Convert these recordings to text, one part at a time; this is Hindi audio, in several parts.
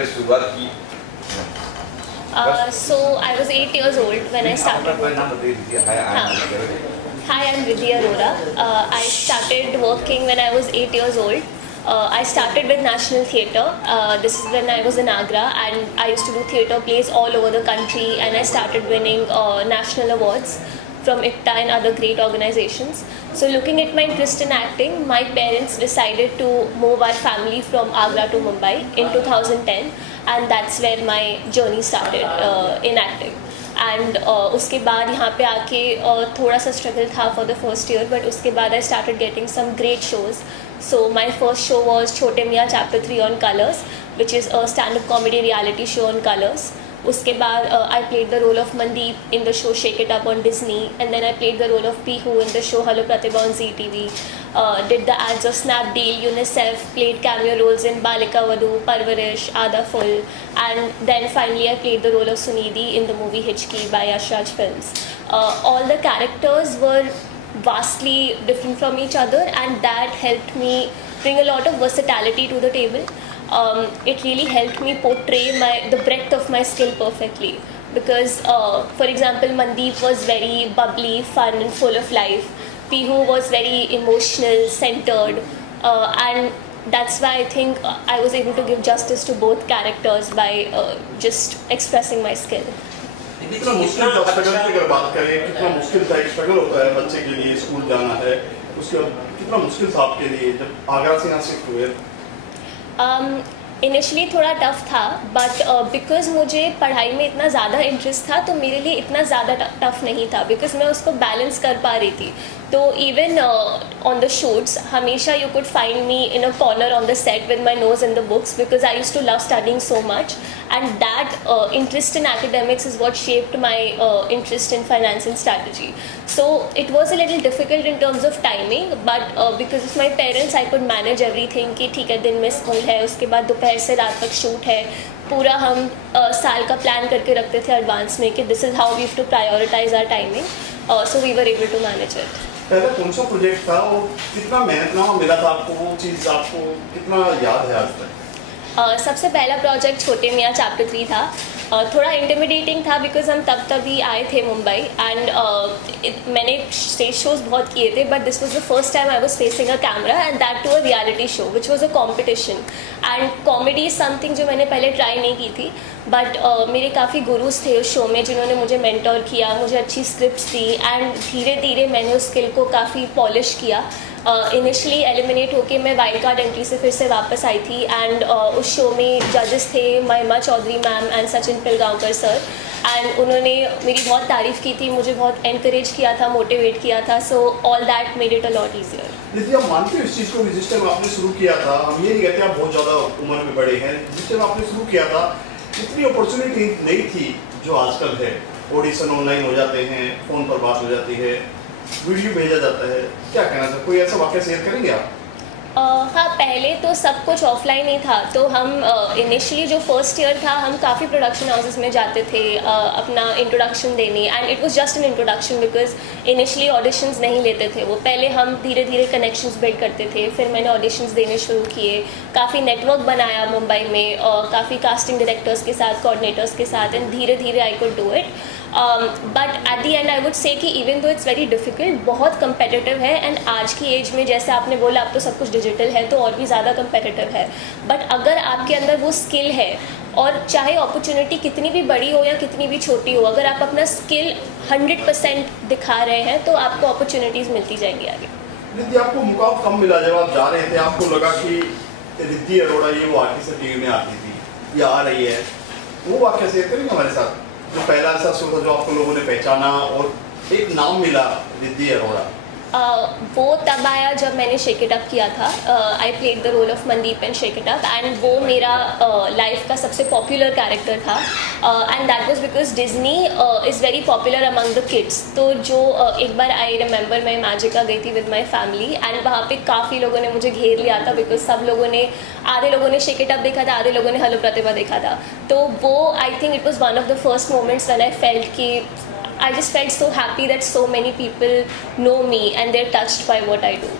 करियर शुरुआत की? So I was 8 years old when I started. Hi, I'm Vidhi Arora. I started working when I was 8 years old. I started with National Theatre. This is when I was in Agra, and I used to do theatre plays all over the country, and I started winning national awards from ICTA and other great organizations. So looking at my interest in acting, my parents decided to move our family from Agra to Mumbai in 2010, and that's where my journey started in acting. And उसके बाद यहाँ पे आके थोड़ा सा स्ट्रगल था for the first year, but उसके बाद I started getting some great shows. So my first show was छोटे मियाँ Chapter 3 on Colors, which is a stand-up comedy reality show on Colors. उसके बाद I played the role of Mandeep in the show Shake It Up on Disney, and then I played the role of Pihu in the show Hello Pratibha on Zee TV. Did the ads of Snapdeal, UNICEF, played cameo roles in Balika Vadhu, Parvarish, Aada Full, and then finally I played the role of Sunidhi in the movie Hichki by Yash Raj Films. All the characters were vastly different from each other, and that helped me bring a lot of versatility to the table. It really helped me portray the breadth of my skill perfectly, because for example, Mandeep was very bubbly, fun and full of life. Pihu was very emotional, centered, and that's why I think I was able to give justice to both characters by just expressing my skill. कितना मुश्किल था स्ट्रगल की अगर बात करें, कितना मुश्किल था, एक स्ट्रगल होता है बच्चे के लिए, स्कूल जाना है, उसके बाद कितना मुश्किल था आपके लिए जब आगरा से यहाँ शिफ्ट हुए? इनिशियली थोड़ा टफ था, बट बिकॉज मुझे पढ़ाई में इतना ज़्यादा इंटरेस्ट था तो मेरे लिए इतना ज़्यादा टफ नहीं था, बिकॉज मैं उसको बैलेंस कर पा रही थी. तो इवन ऑन द शूट्स हमेशा you could find me in a corner on the set with my nose in the books, because I used to love studying so much, and that interest in academics is what shaped my interest in finance and strategy. So it was a little difficult in terms of timing, but because of my parents I could manage everything कि ठीक है दिन में स्कूल है, उसके बाद दोपहर से रात तक शूट है, पूरा हम साल का प्लान करके रखते थे एडवांस में कि this is how we have to prioritize our timing, so we were able to manage it. पहले कौन सा प्रोजेक्ट था और कितना मेहनतनामा मिला था आपको, वो चीज़ आपको कितना याद है आज तक? सबसे पहला प्रोजेक्ट छोटे मियाँ चैप्टर 3 था. थोड़ा इंटिमिडेटिंग था बिकॉज हम तभी आए थे मुंबई, एंड मैंने स्टेज शोज बहुत किए थे, but this was the first time I was facing a camera and that too a reality show which was a competition. And comedy is something जो मैंने पहले ट्राई नहीं की थी, बट मेरे काफ़ी गुरुज थे उस शो में जिन्होंने मुझे मेंटोर किया, मुझे अच्छी स्क्रिप्ट्स दी, एंड धीरे धीरे मैंने उस स्किल को काफ़ी पॉलिश किया. इनिशियली एलिमिनेट होके मैं वाइल्ड कार्ड एंट्री से फिर से वापस आई थी, एंड उस शो में जजेस थे Mahima Chaudhary ma'am and Sachin Pilgaonkar sir, and उन्होंने मेरी बहुत तारीफ़ की थी, मुझे बहुत एनकरेज किया था, मोटिवेट किया था. So all that made it a lot easier. दीदी आप मानते हो इस चीज़ को, जिस टाइम आपने शुरू किया था, हम ये नहीं कहते आप बहुत ज़्यादा उम्र में बड़े हैं, जिस टाइम आपने शुरू किया था इतनी अपॉर्चुनिटी नहीं थी जो आजकल है. ऑडिशन ऑनलाइन हो जाते हैं, फ़ोन पर बात हो जाती है, वीडियो भेजा जाता है, क्या कहना सर, कोई ऐसा वाक़या शेयर करेंगे आप? हाँ, पहले तो सब कुछ ऑफलाइन ही था, तो हम इनिशियली जो फर्स्ट ईयर था हम काफ़ी प्रोडक्शन हाउसेस में जाते थे अपना इंट्रोडक्शन देने, and it was just an introduction because initially auditions नहीं लेते थे वो. पहले हम धीरे धीरे कनेक्शंस बिल्ड करते थे, फिर मैंने ऑडिशंस देने शुरू किए, काफ़ी नेटवर्क बनाया मुंबई में, काफ़ी कास्टिंग डायरेक्टर्स के साथ, कोऑर्डिनेटर्स के साथ, एंड धीरे धीरे I could do it. But at the end I would say कि even though it's very difficult, बहुत कंपेटिटिव है, एंड आज की एज में जैसे आपने बोला अब तो सब कुछ डिजिटल है तो और भी ज़्यादा कंपेटिटिव है. बट अगर आपके अंदर वो स्किल है, और चाहे अपॉर्चुनिटी कितनी भी बड़ी हो या कितनी भी छोटी हो, अगर आप अपना स्किल 100% दिखा रहे हैं तो आपको अपॉर्चुनिटीज़ मिलती जाएंगी आगे. रिद्धि आपको मुकाम कम मिला जब आप जा रहे थे, आपको लगा कि रिद्धि अरोड़ा ये वो आर्टिस्ट टीवी में आती थी या आ रही है, वो वाक़या शेयर करेंगे हमारे साथ, जो पहला ऐसा शो था जो आपको लोगों ने पहचाना और एक नाम मिला रिद्धि अरोड़ा? वो तब आया जब मैंने शेक इट अप किया था. I played the role of Mandeep in shake it up, and वो मेरा लाइफ का सबसे पॉपुलर कैरेक्टर था, and that was because Disney is very popular among the kids. तो जो एक बार आई रिमेंबर मैं मैजिका गई थी विद माई फैमिली, एंड वहाँ पे काफ़ी लोगों ने मुझे घेर लिया था बिकॉज सब लोगों ने, आधे लोगों ने शेक इट अप देखा था, आधे लोगों ने हेलो प्रतिभा देखा था. तो वो I think it was one of the first moments when I felt कि I just felt so happy that so many people know me and they're touched by what I do.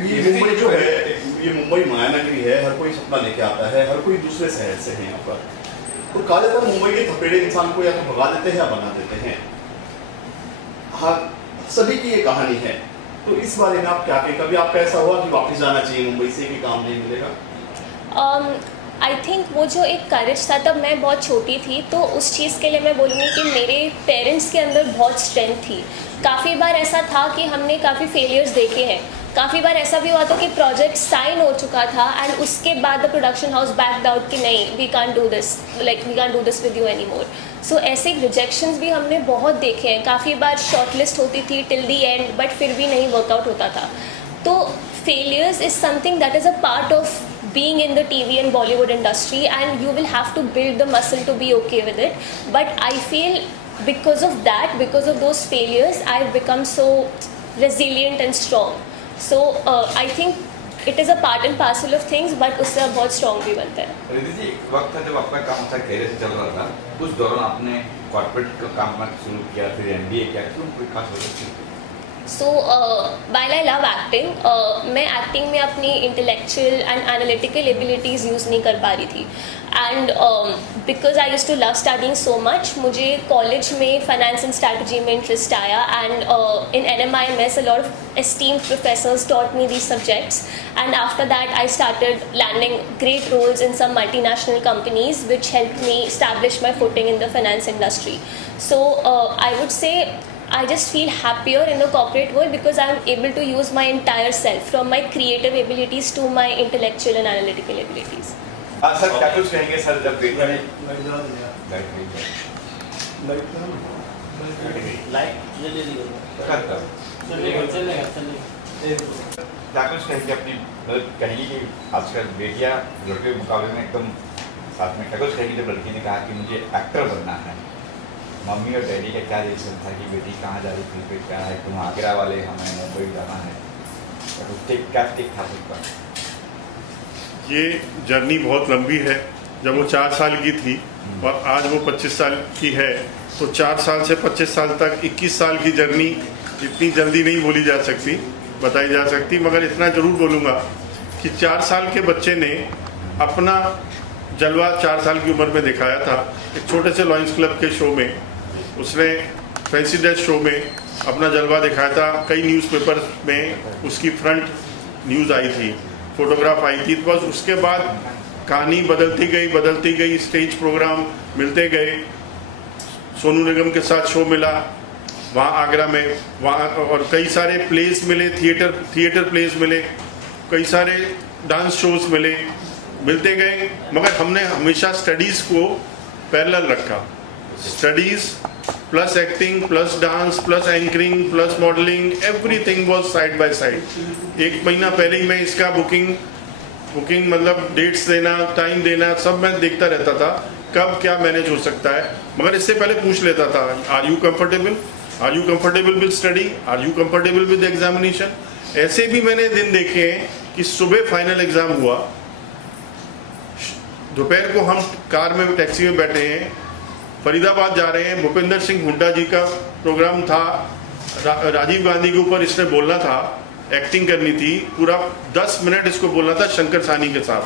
ये मुंबई जो है, ये मुंबई मायानगरी है, हर कोई सपना लेके आता है, हर कोई दूसरे शहर से है यहाँ पर। तो कहा जाता है मुंबई के थपेड़े इंसान को या तो भगा देते हैं या बना देते हैं। हाँ, सभी की ये कहानी है। तो इस बारे में आप क्या कहें? कभी आपका ऐसा हुआ कि वापस जाना चाहिए मुंबई से, कि काम नहीं मिलेगा? आई थिंक वो जो एक करेज था, तब मैं बहुत छोटी थी, तो उस चीज़ के लिए मैं बोलूँगी कि मेरे पेरेंट्स के अंदर बहुत स्ट्रेंथ थी। काफ़ी बार ऐसा था कि हमने काफ़ी फेलियर्स देखे हैं। काफ़ी बार ऐसा भी हुआ था कि प्रोजेक्ट साइन हो चुका था एंड उसके बाद the production house backed out कि नहीं, we can't do this, like we can't do this with you any more. So ऐसे रिजेक्शंस भी हमने बहुत देखे हैं। काफ़ी बार शॉर्टलिस्ट होती थी टिल दी एंड, बट फिर भी नहीं वर्कआउट होता था। तो failures is something that is a part of being in the TV and Bollywood industry, and you will have to build the muscle to be okay with it. But I feel because of that, because of those failures, I've become so resilient and strong. So I think it is a part and parcel of things, but उससे आप बहुत strong भी बनते हैं। रिद्धि जी, एक वक्त था जब आपका काम अच्छा कैरियर से चल रहा था, उस दौरान आपने कॉर्पोरेट का काम करना शुरू किया, फिर MBA किया, क्यों कोई खास वजह थी? So while I love acting, मैं एक्टिंग में अपनी intellectual and analytical abilities use नहीं कर पा रही थी। And because I use to love studying so much, मुझे कॉलेज में फाइनेंस एंड स्ट्रैटेजी में इंटरेस्ट आया, and in NMIMS a lot of esteemed professors taught me these subjects, and after that I started landing great roles in some multinational companies which helped me establish my footing in the finance industry. So I would say I just feel happier in the corporate world because I am able to use my entire self, from my creative abilities to my intellectual and analytical abilities. Sir क्या कुछ कहेंगे सर, जब बेटिया ने क्या कुछ कहेंगे अपनी, कहेंगे कि आजकल बेटियां लड़के के मुकाबले में एकदम साथ में, क्या कुछ कहेंगे जब लड़की ने कहा कि मुझे एक्टर बनना है? मम्मी और डैडी का क्या रिएक्शन था कि बेटी कहाँ जा रही थी, फिर क्या है, तुम आगरा वाले, हमें मुंबई जाना है, क्या टिक था उसका? ये जर्नी बहुत लंबी है। जब वो 4 साल की थी और आज वो 25 साल की है, तो 4 साल से 25 साल तक 21 साल की जर्नी इतनी जल्दी नहीं बोली जा सकती, बताई जा सकती। मगर इतना ज़रूर बोलूँगा कि 4 साल के बच्चे ने अपना जलवा 4 साल की उम्र में दिखाया था। एक छोटे से लॉयंस क्लब के शो में उसने, फैंसी ड्रेस शो में अपना जलवा दिखाया था। कई न्यूज़पेपर में उसकी फ्रंट न्यूज़ आई थी, फोटोग्राफ आई थी। बस उसके बाद कहानी बदलती गई, स्टेज प्रोग्राम मिलते गए। सोनू निगम के साथ शो मिला वहाँ आगरा में, वहाँ और कई सारे प्लेस मिले, थिएटर प्लेस मिले, कई सारे डांस शोज मिले, मिलते गए। मगर हमने हमेशा स्टडीज़ को पैरेलल रखा। Studies plus acting plus dance plus anchoring plus modelling, everything was side by side. 1 महीना पहले ही मैं इसका बुकिंग मतलब डेट्स देना, टाइम देना, सब मैं देखता रहता था कब क्या मैनेज हो सकता है। मगर इससे पहले पूछ लेता था, are you comfortable with study, are you comfortable with examination. ऐसे भी मैंने दिन देखे हैं कि सुबह फाइनल एग्जाम हुआ, दोपहर को हम कार में टैक्सी में बैठे हैं, फरीदाबाद जा रहे हैं, भूपेंद्र सिंह हुड्डा जी का प्रोग्राम था, राजीव गांधी के ऊपर इसने बोलना था, एक्टिंग करनी थी, पूरा 10 मिनट इसको बोलना था शंकर सानी के साथ।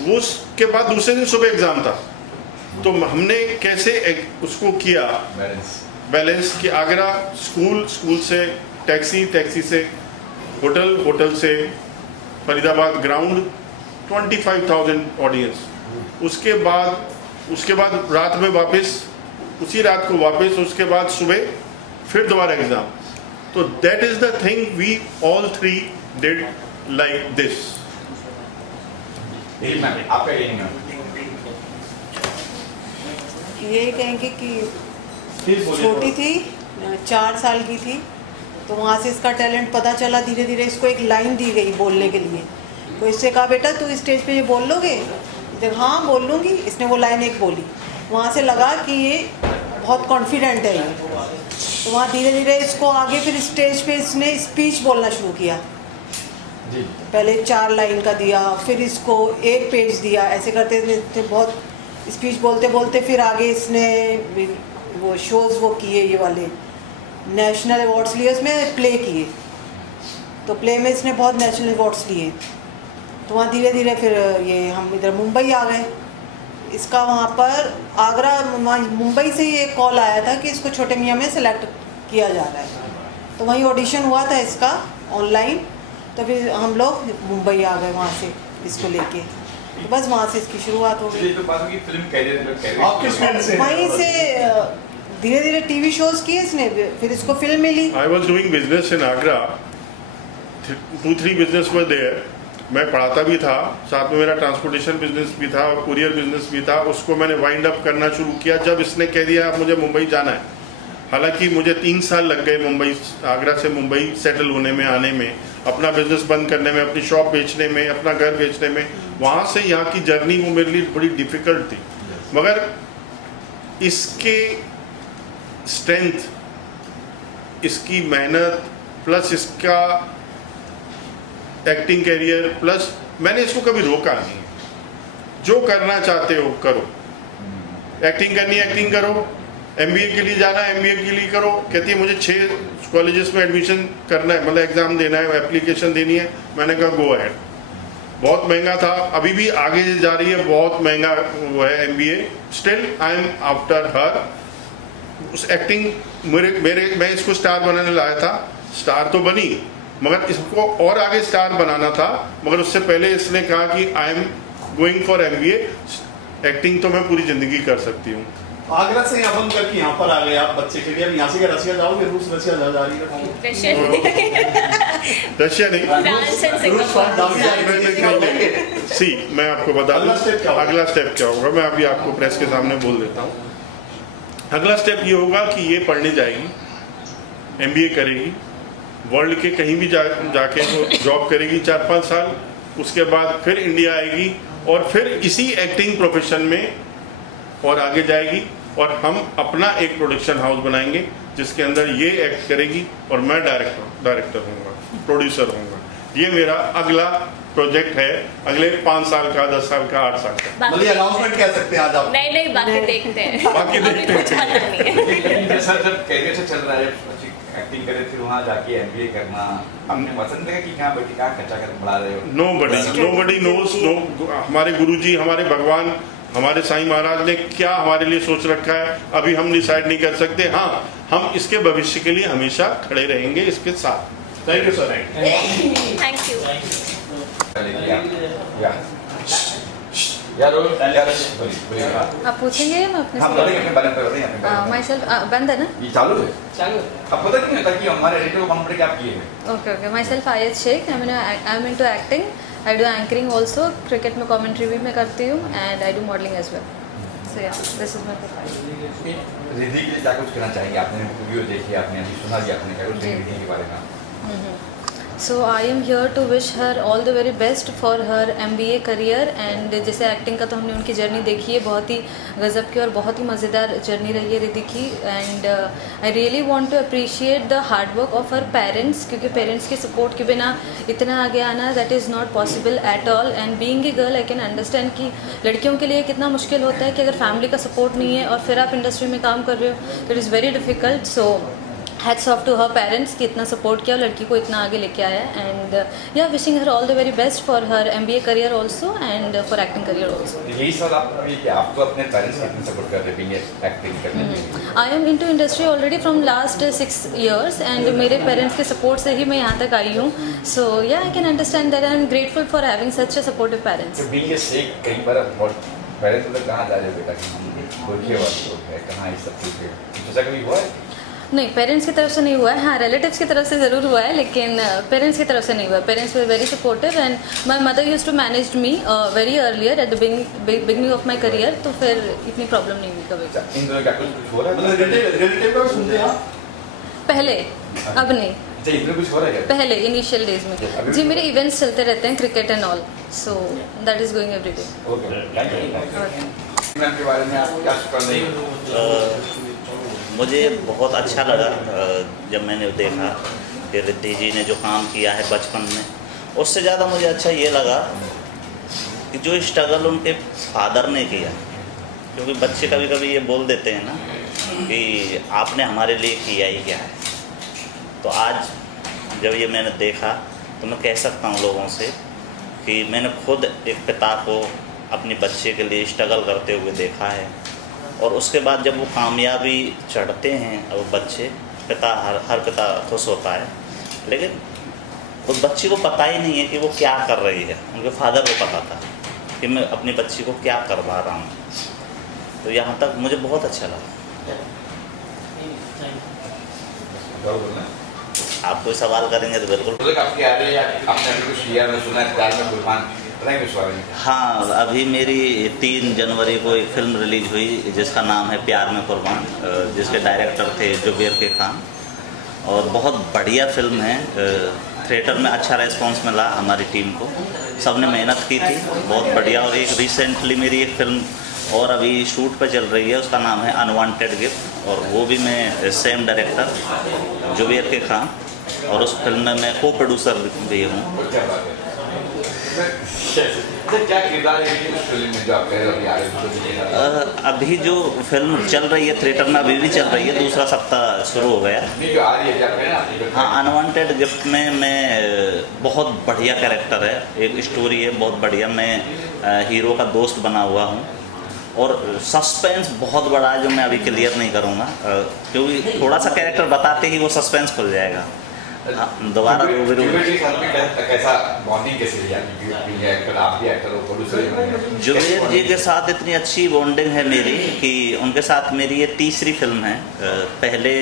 वो उसके बाद दूसरे दिन सुबह एग्जाम था। तो हमने कैसे उसको किया बैलेंस कि आगरा स्कूल से टैक्सी से होटल से फरीदाबाद ग्राउंड, 25,000 ऑडियंस। उसके बाद रात में वापस, उसी रात को वापस, उसके बाद सुबह फिर दोबारा एग्जाम। तो that is the thing we all 3 did like this. यही कहेंगे कि छोटी थी, 4 साल की थी, तो वहाँ से इसका टैलेंट पता चला। धीरे धीरे इसको एक लाइन दी गई बोलने के लिए। तो इससे कहा, बेटा तू स्टेज पे ये बोल लोगे? हाँ बोल लूँगी। इसने वो लाइन एक बोली, वहाँ से लगा कि ये बहुत कॉन्फिडेंट है ये। तो वहाँ धीरे धीरे इसको आगे फिर स्टेज पे इसने स्पीच बोलना शुरू किया। पहले 4 लाइन का दिया, फिर इसको 1 पेज दिया, ऐसे करते बहुत स्पीच बोलते बोलते फिर आगे इसने वो शोज़ वो किए, ये वाले नेशनल अवार्ड्स लिए, उसमें प्ले किए। तो प्ले में इसने बहुत नेशनल अवार्ड्स लिए। तो वहाँ धीरे धीरे फिर ये हम इधर मुंबई आ गए। इसका वहाँ पर आगरा मुंबई से ही एक कॉल आया था कि इसको छोटे मियाँ में सेलेक्ट किया जा रहा है, तो वहीं ऑडिशन हुआ था इसका ऑनलाइन। तो फिर हम लोग मुंबई आ गए वहाँ से इसको लेके, तो बस वहाँ से इसकी शुरुआत हो गई। वहीं से धीरे धीरे टीवी शोज किए इसने, फिर इसको फिल्म मिली। I was doing business in Agra, 2-3 business were there. मैं पढ़ाता भी था, साथ में मेरा ट्रांसपोर्टेशन बिजनेस भी था और कुरियर बिजनेस भी था। उसको मैंने वाइंड अप करना शुरू किया जब इसने कह दिया अब मुझे मुंबई जाना है। हालांकि मुझे 3 साल लग गए मुंबई, आगरा से मुंबई सेटल होने में, आने में, अपना बिजनेस बंद करने में, अपनी शॉप बेचने में, अपना घर बेचने में। वहाँ से यहाँ की जर्नी वो मेरे लिए बड़ी डिफ़िकल्ट थी, मगर इसके स्ट्रेंथ, इसकी मेहनत प्लस इसका एक्टिंग कैरियर प्लस मैंने इसको कभी रोका नहीं। जो करना चाहते हो करो, एक्टिंग करनी है एक्टिंग करो, MBA के लिए जाना है MBA के लिए करो। कहती है मुझे 6 कॉलेजेस में एडमिशन करना है, मतलब एग्ज़ाम देना है, एप्लीकेशन देनी है। मैंने कहा गो अहेड। बहुत महंगा था, अभी भी आगे जा रही है, बहुत महंगा वो है MBA। Still I am after her. उस एक्टिंग मैं इसको स्टार बनाने लाया था, स्टार तो बनी, मगर इसको और आगे स्टार बनाना था। मगर उससे पहले इसने कहा कि I am going for MBA, acting तो मैं पूरी ज़िंदगी कर सकती हूँ। आगरा से यहाँ बंद करके यहाँ पर आ गए आप बच्चे के लिए। अब यहाँ से क्या रसिया जाओगे? रूस रसिया जा रही है? रशिया नहीं, सी मैं आपको बता दूँ अगला स्टेप क्या होगा। मैं अभी आपको प्रेस के सामने बोल देता हूँ। अगला स्टेप ये होगा कि ये पढ़ने जाएगी, MBA करेगी, वर्ल्ड के कहीं भी जाके वो जॉब करेगी 4-5 साल। उसके बाद फिर इंडिया आएगी और फिर इसी एक्टिंग प्रोफेशन में और आगे जाएगी। और हम अपना एक प्रोडक्शन हाउस बनाएंगे जिसके अंदर ये एक्ट करेगी और मैं डायरेक्टर होऊंगा, प्रोड्यूसर होऊंगा। ये मेरा अगला प्रोजेक्ट है, अगले 5 साल का, 10 साल का, 8 साल का। मतलब अनाउंसमेंट कह सकते हैं आज आप? नहीं, बाकी देखते हैं। बाकी देखते हैं। सर जब कैरियर से चल रहा है, एक्टिंग करे, फिर वहाँ जाके MBA करना, आपने पसंद है कि कहाँ बैठी कहाँ खर्चा कर बढ़ा रहे हो? Nobody nose. हमारे गुरुजी, हमारे भगवान, हमारे साईं महाराज ने क्या हमारे लिए सोच रखा है अभी हम डिसाइड नहीं कर सकते। हाँ, हम इसके भविष्य के लिए हमेशा खड़े रहेंगे इसके साथ। Thank you sir. Thank you. आप पूछेंगे हम अपने माई सेल्फ बंद है ना? ये चालू है। अब पता नहीं होता कि हमारे एडिटर को कौन पड़े क्या किए हैं। Okay myself Ayat Shaikh, I am into acting, I do anchoring also, cricket में कमेंट्री भी मैं करती हूँ and I do modelling as well. So yeah this is my profile. Riddhi के लिए क्या कुछ कहना चाहेंगे? आपने वीडियो देखी, आपने अभी सुना भी, आपने क्या कुछ रिद्धि के बारे में? So I am here to wish her all the very best for her MBA career. And जैसे एक्टिंग का तो हमने उनकी जर्नी देखी है, बहुत ही गज़ब की और बहुत ही मज़ेदार जर्नी रही है रिद्धि की। And I really want to appreciate the hard work of her parents, क्योंकि पेरेंट्स के सपोर्ट के बिना इतना आगे आना that is not possible at all. And being a girl I can understand कि लड़कियों के लिए कितना मुश्किल होता है कि अगर फैमिली का सपोर्ट नहीं है और फिर आप इंडस्ट्री में काम कर रहे हो, तो it is very difficult. So hats off to her parents कि इतना सपोर्ट किया और लड़की को इतना आगे लेके आया। एंड या wishing her all the very best for her MBA career also and for acting career also. यही सवाल आपको अपने पेरेंट्स कितने सपोर्ट कर रहे हैं एक्टिंग करने में? आई am into industry already from last 6 years and मेरे पेरेंट्स के सपोर्ट से ही मैं यहाँ तक आई हूँ। सो या आई can understand that I am grateful for having such a supportive parents. कई बार पेरेंट्स मतलब कहाँ जा रहे हो बेटा कि हम गोरखे वाले लोग हैं, कहाँ ये सब कुछ ऐसा कभी हुआ है? नहीं, पेरेंट्स की तरफ से नहीं हुआ है। हाँ, रिलेटिव्स की तरफ से ज़रूर हुआ है, लेकिन पेरेंट्स की तरफ से नहीं हुआ। Parents were very supportive and my mother used to manage me very earlier at the beginning of my career, तो फिर इतनी प्रॉब्लम नहीं हुई कभी। इन दोनों क्या कुछ हो रहा है? मतलब रिलेटिव का सुनते हैं पहले, अब नहीं। कुछ हो रहा है पहले इनिशियल डेज में जी मेरे इवेंट्स चलते रहते हैं, cricket and all, so that is going every day. Ma'am के बारे में आप क्या कर रहे हो? मुझे बहुत अच्छा लगा जब मैंने देखा कि रिद्धि जी ने जो काम किया है बचपन में, उससे ज़्यादा मुझे अच्छा ये लगा कि जो स्ट्रगल उनके फादर ने किया, क्योंकि बच्चे कभी कभी ये बोल देते हैं ना कि आपने हमारे लिए किया ही क्या है। तो आज जब ये मैंने देखा तो मैं कह सकता हूँ लोगों से कि मैंने खुद एक पिता को अपने बच्चे के लिए स्ट्रगल करते हुए देखा है, और उसके बाद जब वो कामयाबी चढ़ते हैं और बच्चे, पिता हर पिता खुश होता है, लेकिन उस बच्ची को पता ही नहीं है कि वो क्या कर रही है। उनके फादर को पता था कि मैं अपनी बच्ची को क्या करवा रहा हूँ। तो यहाँ तक मुझे बहुत अच्छा लगा। आप कोई सवाल करेंगे तो बिल्कुल। हाँ, अभी मेरी 3 जनवरी को एक फिल्म रिलीज हुई जिसका नाम है प्यार में कुर्बान, जिसके डायरेक्टर थे जुबेर के खान, और बहुत बढ़िया फिल्म है। थिएटर में अच्छा रिस्पांस मिला हमारी टीम को, सबने मेहनत की थी, बहुत बढ़िया। और एक रिसेंटली मेरी एक फिल्म और अभी शूट पे चल रही है, उसका नाम है अनवांटेड गिफ्ट, और वो भी मैं सेम डायरेक्टर जुबेर के खान, और उस फिल्म में मैं को प्रोड्यूसर भी हूँ। क्या किरदार है उस फिल्म में जो आप कह रहे हो? अभी जो फिल्म चल रही है थिएटर में, अभी भी चल रही है, दूसरा सप्ताह शुरू हो गया। जो आ रही है क्या कहना? हाँ, अनवांटेड गिफ्ट में मैं बहुत बढ़िया कैरेक्टर है, एक स्टोरी है बहुत बढ़िया। मैं हीरो का दोस्त बना हुआ हूँ, और सस्पेंस बहुत बड़ा है जो मैं अभी क्लियर नहीं करूँगा, क्योंकि थोड़ा सा कैरेक्टर बताते ही वो सस्पेंस खुल जाएगा। दोबारा जुबेर जी के साथ इतनी अच्छी बॉन्डिंग है मेरी कि उनके साथ मेरी ये तीसरी फिल्म है। पहले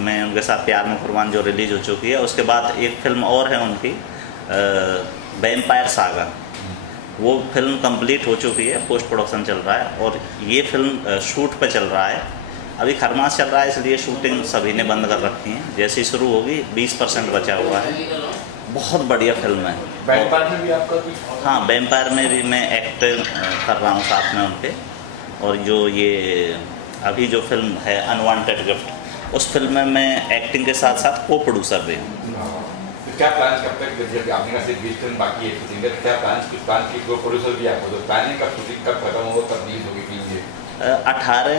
मैं उनके साथ प्यार में कुर्बान जो रिलीज हो चुकी है, उसके बाद एक फिल्म और है उनकी वैम्पायर सागा, वो फिल्म कंप्लीट हो चुकी है, पोस्ट प्रोडक्शन चल रहा है, और ये फिल्म शूट पे चल रहा है। अभी खरमास चल रहा है, इसलिए शूटिंग सभी ने बंद कर रखी है। जैसे ही शुरू होगी 20% बचा हुआ है। बहुत बढ़िया फिल्म है। वैम्पायर में भी आपका कुछ? हाँ, वैम्पायर में भी मैं एक्ट कर रहा हूँ साथ में उनके, और जो ये अभी जो फिल्म है अनवांटेड गिफ्ट, उस फिल्म में मैं एक्टिंग के साथ साथ को प्रोड्यूसर भी हूँ। तो क्या प्लान कब तक, आपने कहा सिर्फ 20 फिल्म बाकी है शूटिंग, क्या प्लान की को प्रोड्यूसर भी आपको, तो प्लानिंग कब, शूटिंग कब खत्म होगा, कब रिलीज होगी फिल्म? 18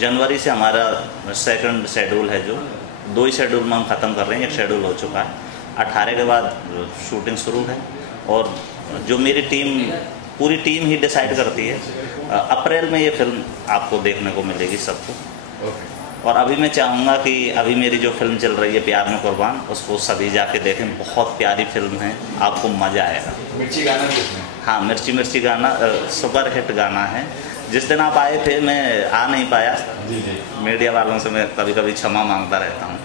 जनवरी से हमारा सेकंड शेड्यूल है, जो 2 ही शेड्यूल में हम ख़त्म कर रहे हैं, एक शेड्यूल हो चुका है। 18 के बाद शूटिंग शुरू है, और जो मेरी टीम, पूरी टीम ही डिसाइड करती है। अप्रैल में ये फिल्म आपको देखने को मिलेगी सबको। और अभी मैं चाहूँगा कि अभी मेरी जो फिल्म चल रही है प्यार में कुर्बान, उसको सभी जाके देखें, बहुत प्यारी फिल्म है, आपको मज़ा आएगा। मिर्ची गाना भी उसमें? हाँ, मिर्ची मिर्ची गाना सुपर हिट गाना है। जिस दिन आप आए थे मैं आ नहीं पाया, मीडिया वालों से मैं कभी कभी क्षमा मांगता रहता हूँ।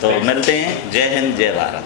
तो मिलते हैं। जय हिंद, जय भारत।